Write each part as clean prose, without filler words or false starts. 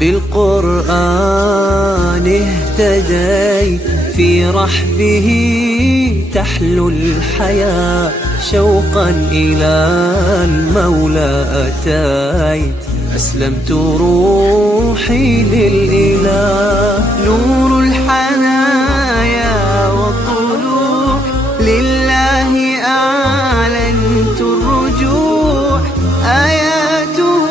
بالقرآن اهتديت، في رحبه تحلو الحياة، شوقا إلى المولى أتيت، أسلمت روحي للإله. نور الحنايا والطلوع لله أعلنت الرجوع، آياته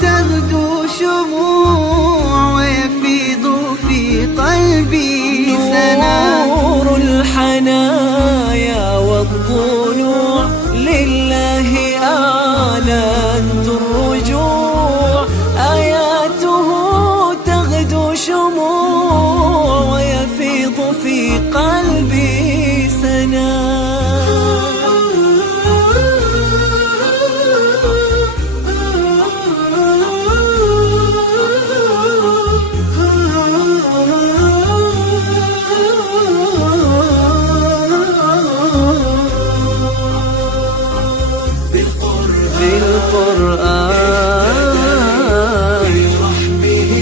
تغدو شموع ويفيض في قلبي سنا. نور الحنايا والطلوع لله أعلنت الرجوع، آياته تغدو شموع ويفيض في قلبي سنا. بالقرآن برحمه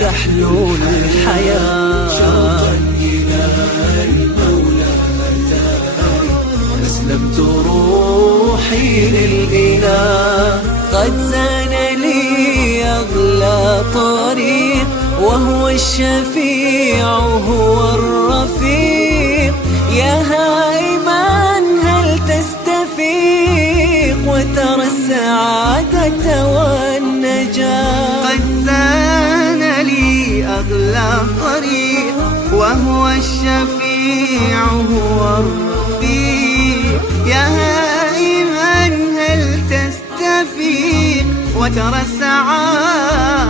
تحلو الحياة، شوقا إلى المولى أتاي، أسلمت روحي للإله. قد زان لي أغلى طريق، وهو الشفيع هو الرفيق، يا هائما هل تستفيق وترى السعادة والنجاة. قد زان لي أغلى طريق، وهو الشفيع هو الرفيق، يا هائما هل تستفيق وترى السعادة